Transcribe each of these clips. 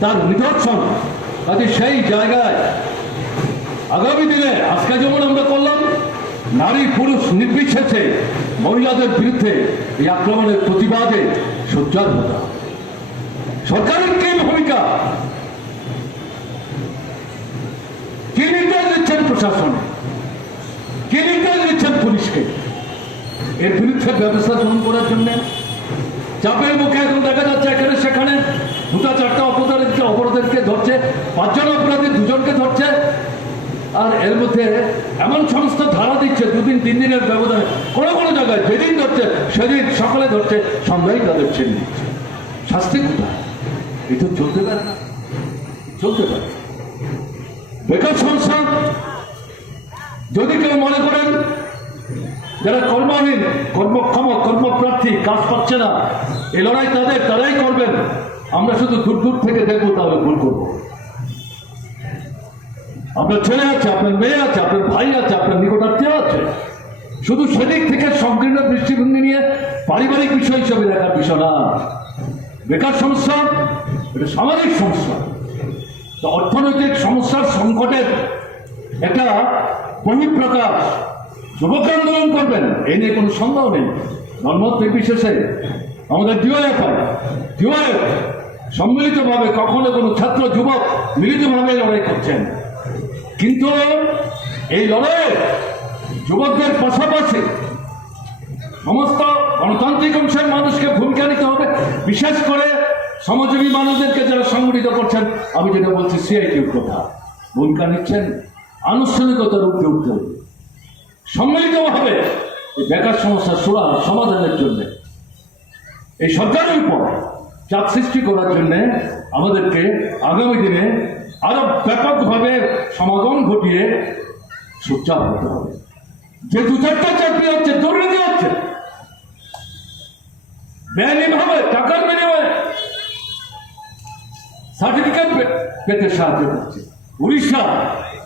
তার নিদর্শন। কাজে সেই জায়গায় আগামী দিনে আজকে যেমন আমরা করলাম, নারী পুরুষ নির্বিশেষে মহিলাদের বিরুদ্ধে এই আক্রমণের প্রতিবাদে সোচ্চার হতে হবে। সরকারের কি ভূমিকা, কি নির্দেশ দিচ্ছেন প্রশাসন, কি নির্দেশ দিচ্ছেন পুলিশকে এর বিরুদ্ধে ব্যবস্থা গ্রহণ করার জন্য? চাপের মুখে এখন দেখা যাচ্ছে এখানে সেখানে দুটা চারটা অপরাধীকে ধরছে, 5 জন অপরাধী 2 জনকে ধরছে, আর এর মধ্যে এমন সমস্ত ধারা দিচ্ছে 2 দিন 3 দিনের ব্যবধানে। কোনো কোনো জায়গায় যেদিন ধরছে সেদিন সকালে ধরছে, সন্ধ্যায় তাদের ছেড়ে দিচ্ছে। শাস্তি কোথায়? এটা চলতে পারে না, চলতে পারে। বেকার সমস্যা, যদি কেউ মনে করেন যারা কর্মহীন, কর্মক্ষম, কর্মপ্রার্থী, কাজ পাচ্ছে না, এই লড়াই তারাই করবেন, আমরা শুধু দূর দূর থেকে দেখবো, তাহলে ভুল করবো। আপনার ছেলে আছে, আপনার মেয়ে আছে, আপনার ভাই আছে, আপনার নিকটাত্মীয় আছে, শুধু সেদিক থেকে সংকীর্ণ দৃষ্টিভঙ্গি নিয়ে পারিবারিক বিষয় হিসেবে দেখার বিষয় না। বেকার সমস্যা এটা সামাজিক সমস্যা, অর্থনৈতিক সমস্যার সংকটের একটা বহিঃপ্রকাশ। যুবক আন্দোলন করবেন, এই নিয়ে কোনো সন্দেহ নেই। ধর্ম নির্বিশেষে আমাদের ডিওয়াইএফ সম্মিলিতভাবে, কখনো কোনো ছাত্র যুবক মিলিতভাবে লড়াই করছেন। কিন্তু এই লড়াইয়ে যুবকদের পাশাপাশি সমস্ত গণতান্ত্রিক অংশের মানুষকে ভূমিকা নিতে হবে। বিশেষ করে সমাজজীবী মানুষদেরকে যারা সংগঠিত করছেন, আমি যেটা বলছি সিআইটির কথা, ভূমিকা নিচ্ছেন, আনুষ্ঠানিকতার উঠতে উঠতে সম্মিলিতভাবে এই বেকার সমস্যার সমাধানের জন্য এই সরকারের উপর চাপ সৃষ্টি করার জন্য আমাদেরকে আগামী দিনে আরো ব্যাপকভাবে সমাগম ঘটিয়ে সোচ্চার হতে হবে। যে 2-4টা চাকরি হচ্ছে, দুর্নীতি হচ্ছে, বেআইনিভাবে টাকার বিনিময়ে সার্টিফিকেট পেতে সাহায্য করছে। উড়িষ্যা,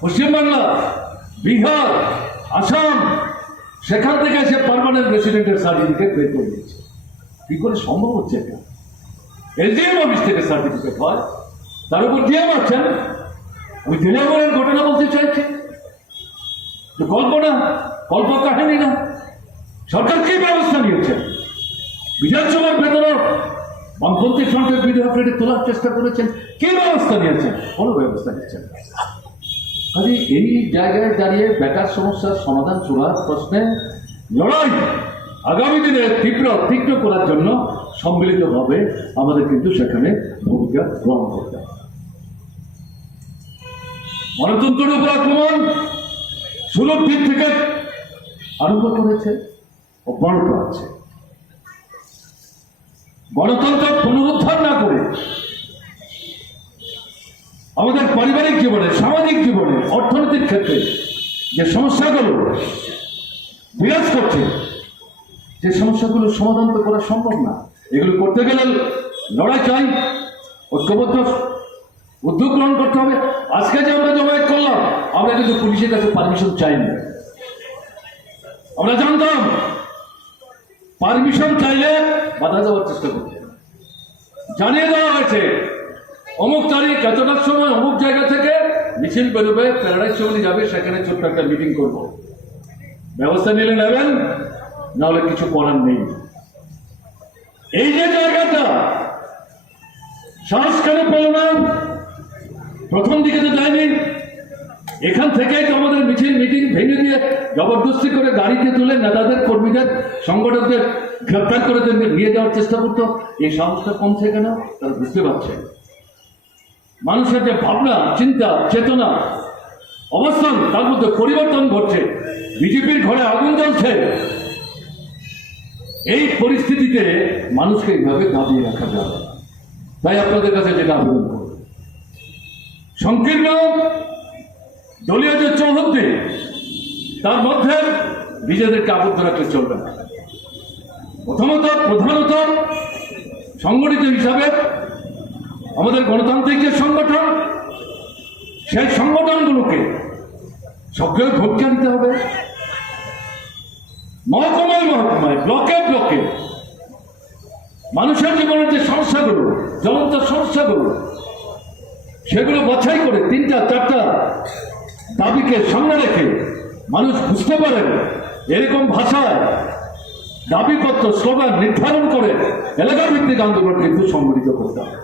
পশ্চিমবাংলা, বিহার, আসাম, সেখান থেকে এসে পার্মানেন্ট রেসিডেন্টের সার্টিফিকেট বের করে দিচ্ছে। কি করে সম্ভব হচ্ছে এটা? এলডিএম অফিস থেকে সার্টিফিকেট হয়, তার উপর দিয়ে মারছেন। আমি দিনাজপুরের ঘটনা বলতে চাইছি, কল্প কাহিনী না। সরকার কি ব্যবস্থা নিয়েছে? বিধানসভার ভেতরে বামপন্থী ফ্রন্টের বিধায়ককে তোলার চেষ্টা করেছেন, কি ব্যবস্থা নিয়েছেন? কোনো ব্যবস্থা নিচ্ছেন না। কাজে এই জায়গায় দাঁড়িয়ে বেকার সমস্যার সমাধান চূড়ার প্রশ্নে লড়াই আগামী দিনে তীক্ষ্ণ করার জন্য সম্মিলিতভাবে আমাদের কিন্তু সেখানে ভূমিকা গ্রহণ করতে হবে। গণতন্ত্রের উপর আক্রমণ সুলভ দিক থেকে আরম্ভ করেছে, অব্যাহত আছে। গণতন্ত্র পুনরুদ্ধার না করে আমাদের পারিবারিক জীবনে, সামাজিক জীবনে, অর্থনৈতিক ক্ষেত্রে যে সমস্যাগুলো বিরাজ করছে, যে সমস্যাগুলো সমাধান তো করা সম্ভব না। এগুলো করতে গেলে লড়াই চাই, ঐক্যবদ্ধ উদ্যোগ গ্রহণ করতে হবে। আজকে যে আমরা জমায়েত করলাম, আমরা কিন্তু পুলিশের কাছে পারমিশন চাইনি। আমরা জানতাম পারমিশন চাইলে বাধা দেওয়ার চেষ্টা করতে। জানিয়ে দেওয়া হয়েছে অমুক তারিখ এতটার সময় অমুক জায়গা থেকে মিছিল বেরোবে, প্যারাডাইজ চলে যাবে, সেখানে ছোট্ট একটা মিটিং করব। ব্যবস্থা নিলে নেবেন, নাহলে কিছু করার নেই। এই যে জায়গাটা সাহস কেন পেল না? প্রথম দিকে তো যায়নি। এখান থেকেই তো আমাদের মিটিং ভেঙে দিয়ে জবরদস্তি করে গাড়িতে তুলে নেতাদের, কর্মীদের, সংগঠকদের গ্রেপ্তার করে নিয়ে যাওয়ার চেষ্টা করতো। এই সাহসটা কমছে কেন? তারা বুঝতে পারছে মানুষের যে ভাবনা, চিন্তা, চেতনা, অবস্থান, তার মধ্যে পরিবর্তন ঘটছে। বিজেপির ঘরে আগুন জ্বলছে। এই পরিস্থিতিতে মানুষকে এইভাবে দাবিয়ে রাখা যাবে না। তাই আপনাদের কাছে যেটা আবেদন করব, সংকীর্ণ দলীয় যে চৌহদ্দি, তার মধ্যে নিজেদেরকে আবদ্ধ রাখলে চলবে না। প্রধানত সংগঠিত হিসাবে আমাদের গণতান্ত্রিক যে সংগঠন, সেই সংগঠনগুলোকে সক্রিয় ভূমিকা নিতে হবে। মহকুমায়, ব্লকে মানুষের জীবনের যে সমস্যাগুলো, জ্বলন্ত সমস্যাগুলো, সেগুলো বাছাই করে 3টা 4টা দাবিকে সামনে রেখে মানুষ বুঝতে পারেন এরকম ভাষায় দাবিপত্র স্লোগান নির্ধারণ করে এলাকা ভিত্তিক আন্দোলন কিন্তু সংগঠিত করতে হবে।